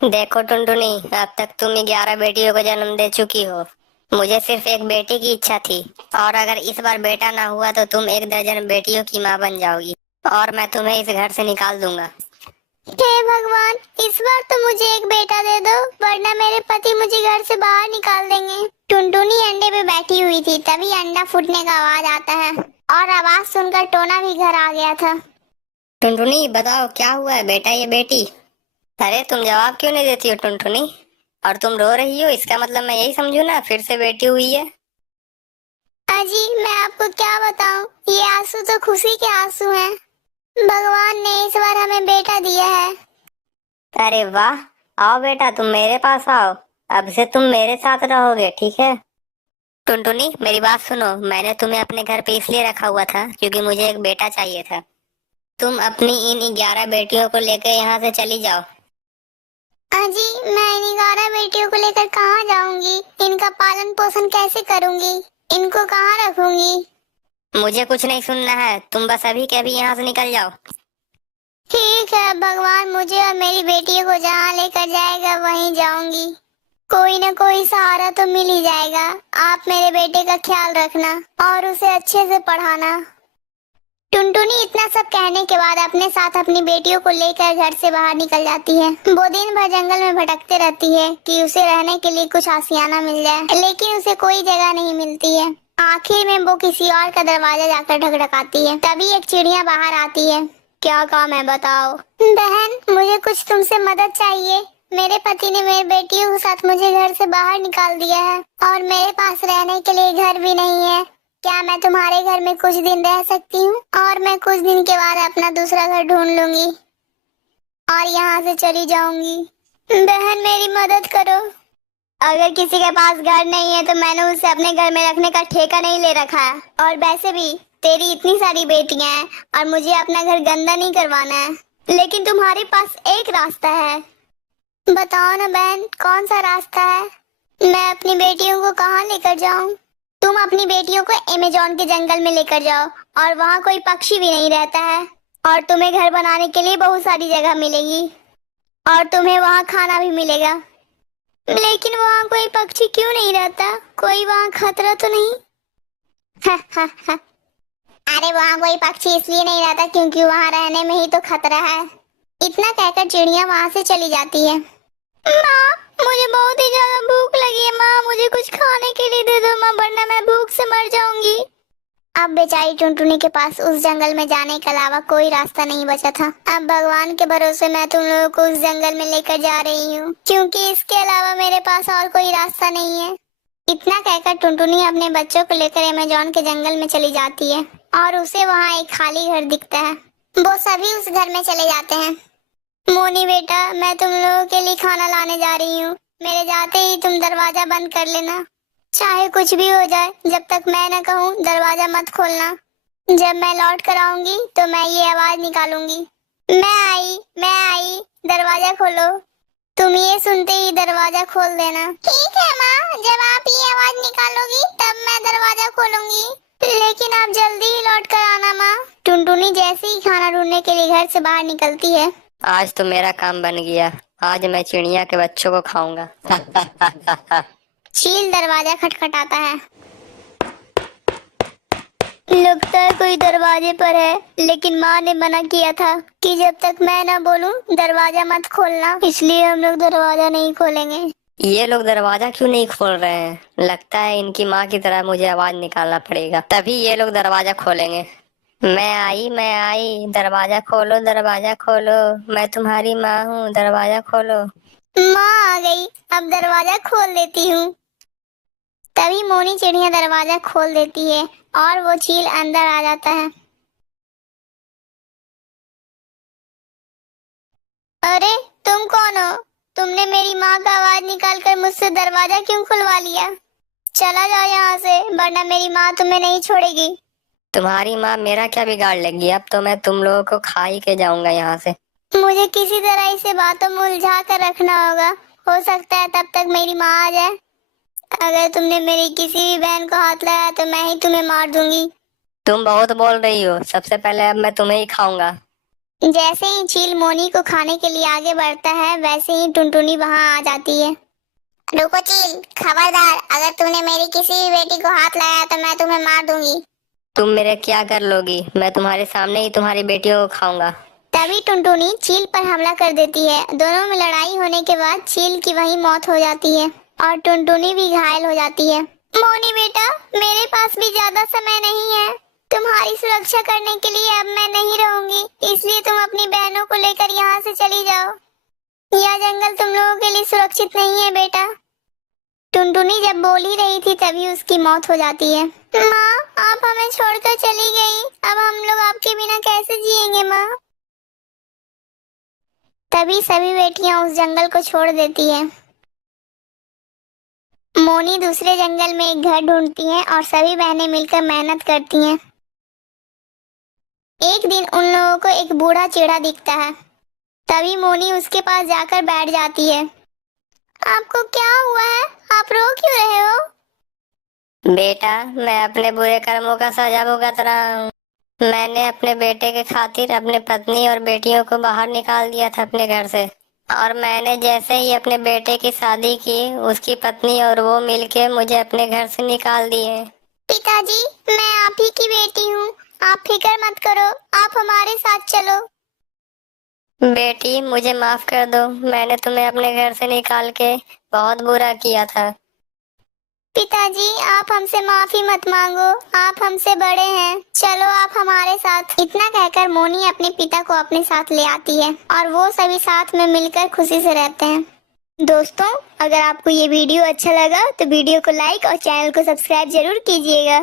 देखो टुनटुनी, अब तक तुम 11 बेटियों को जन्म दे चुकी हो। मुझे सिर्फ एक बेटी की इच्छा थी। और अगर इस बार बेटा ना हुआ तो तुम 1 दर्जन बेटियों की माँ बन जाओगी। और मैं तुम्हें इस घर से निकाल दूंगा। हे भगवान, इस बार तो मुझे एक बेटा दे दो, वरना मेरे पति मुझे घर से बाहर निकाल देंगे। टुनटुनी अंडे पे बैठी हुई थी, तभी अंडा फूटने का आवाज आता है और आवाज सुनकर टोना भी घर आ गया था। टुनटुनी बताओ, क्या हुआ है, बेटा या बेटी? अरे तुम जवाब क्यों नहीं देती हो टुनटुनी? और तुम रो रही हो, इसका मतलब मैं यही समझू ना, फिर से बेटी हुई है। अजी, मैं आपको क्या बताऊं, ये आंसू तो खुशी के आंसू हैं। भगवान ने इस बार हमें बेटा दिया है। अरे वाह। आओ बेटा, तुम मेरे पास आओ। अब से तुम मेरे साथ रहोगे, ठीक है? टुनटुनी मेरी बात सुनो, मैंने तुम्हें अपने घर पे इसलिए रखा हुआ था क्योंकि मुझे एक बेटा चाहिए था। तुम अपनी इन 11 बेटियों को लेकर यहाँ से चली जाओ। अजी, मैं इन 11 बेटियों को लेकर कहाँ जाऊंगी? इनका पालन पोषण कैसे करूंगी? इनको कहाँ रखूंगी? मुझे कुछ नहीं सुनना है, तुम बस अभी के अभी यहाँ से निकल जाओ। ठीक है, भगवान मुझे और मेरी बेटी को जहाँ लेकर जाएगा वहीं जाऊंगी। कोई न कोई सहारा तो मिल ही जाएगा। आप मेरे बेटे का ख्याल रखना और उसे अच्छे से पढ़ाना। टुनटुनी इतना सब कहने के बाद अपने साथ अपनी बेटियों को लेकर घर से बाहर निकल जाती है। वो दिन भर जंगल में भटकते रहती है कि उसे रहने के लिए कुछ आशियाना मिल जाए, लेकिन उसे कोई जगह नहीं मिलती है। आखिर में वो किसी और का दरवाजा जाकर ढकढकाती है। तभी एक चिड़िया बाहर आती है। क्या काम है, बताओ। बहन, मुझे कुछ तुमसे मदद चाहिए। मेरे पति ने मेरी बेटियों के साथ मुझे घर से बाहर निकाल दिया है और मेरे पास रहने के लिए घर भी नहीं है। क्या मैं तुम्हारे घर में कुछ दिन रह सकती हूँ? और मैं कुछ दिन के बाद अपना दूसरा घर ढूंढ लूंगी और यहाँ से चली जाऊंगी। बहन, मेरी मदद करो। अगर किसी के पास घर नहीं है तो मैंने उसे अपने घर में रखने का ठेका नहीं ले रखा है। और वैसे भी तेरी इतनी सारी बेटियां हैं और मुझे अपना घर गंदा नहीं करवाना है। लेकिन तुम्हारे पास एक रास्ता है। बताओ ना बहन, कौन सा रास्ता है? मैं अपनी बेटियों को कहाँ लेकर जाऊँ? तुम अपनी बेटियों को अमेज़न के जंगल में लेकर जाओ और वहाँ कोई पक्षी भी नहीं रहता है और तुम्हें घर बनाने के लिए बहुत सारी जगह मिलेगी और तुम्हें वहाँ खाना भी मिलेगा। लेकिन वहाँ कोई पक्षी क्यों नहीं रहता? कोई वहाँ खतरा तो नहीं? अरे वहाँ कोई पक्षी इसलिए नहीं रहता क्योंकि वहाँ रहने में ही तो खतरा है। इतना कहकर चिड़िया वहाँ से चली जाती है। माँ, मुझे बहुत ही ज्यादा भूख लगी है। माँ, मुझे कुछ खाने के लिए दे दो माँ, वरना मैं भूख से मर जाऊंगी। अब बेचारी टुनटुनी के पास उस जंगल में जाने के अलावा कोई रास्ता नहीं बचा था। अब भगवान के भरोसे मैं तुम लोगों को उस जंगल में लेकर जा रही हूँ, क्योंकि इसके अलावा मेरे पास और कोई रास्ता नहीं है। इतना कहकर टुनटुनी अपने बच्चों को लेकर अमेज़न के जंगल में चली जाती है और उसे वहाँ एक खाली घर दिखता है। वो सभी उस घर में चले जाते हैं। मोनी बेटा, मैं तुम लोगों के लिए खाना लाने जा रही हूँ। मेरे जाते ही तुम दरवाजा बंद कर लेना। चाहे कुछ भी हो जाए, जब तक मैं न कहूँ दरवाजा मत खोलना। जब मैं लौट कर आऊंगी तो मैं ये आवाज निकालूंगी, मैं आई, दरवाजा खोलो। तुम ये सुनते ही दरवाजा खोल देना। ठीक है माँ, जब आप ये आवाज निकालोगी तब मैं दरवाजा खोलूंगी। लेकिन आप जल्दी ही लौट कर आना माँ। टुनटुनी जैसे ही खाना ढूंढने के लिए घर से बाहर निकलती है। आज तो मेरा काम बन गया। आज मैं चिड़िया के बच्चों को खाऊंगा। चील दरवाजा खटखटाता है। लगता है कोई दरवाजे पर है, लेकिन माँ ने मना किया था कि जब तक मैं ना बोलूं दरवाजा मत खोलना, इसलिए हम लोग दरवाजा नहीं खोलेंगे। ये लोग दरवाजा क्यों नहीं खोल रहे हैं? लगता है इनकी माँ की तरह मुझे आवाज निकालना पड़ेगा, तभी ये लोग दरवाजा खोलेंगे। मैं आई, दरवाजा खोलो, दरवाजा खोलो। मैं तुम्हारी माँ हूँ, दरवाजा खोलो। माँ आ गई, अब दरवाजा खोल देती हूँ। तभी मोनी चिड़िया दरवाजा खोल देती है और वो चील अंदर आ जाता है। अरे, तुम कौन हो? तुमने मेरी माँ का आवाज निकाल कर मुझसे दरवाजा क्यों खुलवा लिया? चला जाओ यहाँ से, वरना मेरी माँ तुम्हें नहीं छोड़ेगी। तुम्हारी माँ मेरा क्या बिगाड़ लेगी? अब तो मैं तुम लोगों को खा ही के जाऊंगा यहाँ से। मुझे किसी तरह इसे बातों में उलझा कर रखना होगा। हो सकता है तब तक मेरी माँ आ जाए। अगर तुमने मेरी किसी भी बहन को हाथ लगाया तो मैं ही तुम्हें मार दूंगी। तुम बहुत बोल रही हो, सबसे पहले अब मैं तुम्हें ही खाऊंगा। जैसे ही चील मोनी को खाने के लिए आगे बढ़ता है वैसे ही टुनटुनी वहाँ आ जाती है। रुको चील, खबरदार, अगर तूने मेरी किसी भी बेटी को हाथ लगाया तो मैं तुम्हें मार दूंगी। तुम मेरे क्या कर लोगी? मैं तुम्हारे सामने ही तुम्हारी बेटियों को खाऊंगा। तभी टुनटुनी चील पर हमला कर देती है। दोनों में लड़ाई होने के बाद चील की वहीं मौत हो जाती है और टुनटुनी भी घायल हो जाती है। मोनी बेटा, मेरे पास भी ज्यादा समय नहीं है। तुम्हारी सुरक्षा करने के लिए अब मैं नहीं रहूंगी, इसलिए तुम अपनी बहनों को लेकर यहाँ से चली जाओ। यह जंगल तुम लोगों के लिए सुरक्षित नहीं है बेटा। टुनटुनी जब बोल ही रही थी तभी उसकी मौत हो जाती है। माँ, आप हमें छोड़कर चली गई, अब हम लोग आपके बिना कैसे जिएंगे माँ। तभी सभी बेटियां उस जंगल को छोड़ देती है। मोनी दूसरे जंगल में एक घर ढूंढती है और सभी बहनें मिलकर मेहनत करती हैं। एक दिन उन लोगों को एक बूढ़ा चेड़ा दिखता है। तभी मोनी उसके पास जाकर बैठ जाती है। आपको क्या हुआ है? आप रो क्यों रहे हो? बेटा, मैं अपने बुरे कर्मों का सजा भुगत रहा हूँ। मैंने अपने बेटे के खातिर अपने पत्नी और बेटियों को बाहर निकाल दिया था अपने घर से, और मैंने जैसे ही अपने बेटे की शादी की उसकी पत्नी और वो मिलके मुझे अपने घर से निकाल दिए। पिताजी, मैं आप ही की बेटी हूँ, आप फिक्र मत करो, आप हमारे साथ चलो। बेटी, मुझे माफ कर दो, मैंने तुम्हें अपने घर से निकाल के बहुत बुरा किया था। पिताजी, आप हमसे माफी मत मांगो, आप हमसे बड़े हैं, चलो आप हमारे साथ। इतना कहकर मोनी अपने पिता को अपने साथ ले आती है और वो सभी साथ में मिलकर खुशी से रहते हैं। दोस्तों, अगर आपको ये वीडियो अच्छा लगा तो वीडियो को लाइक और चैनल को सब्सक्राइब जरूर कीजिएगा।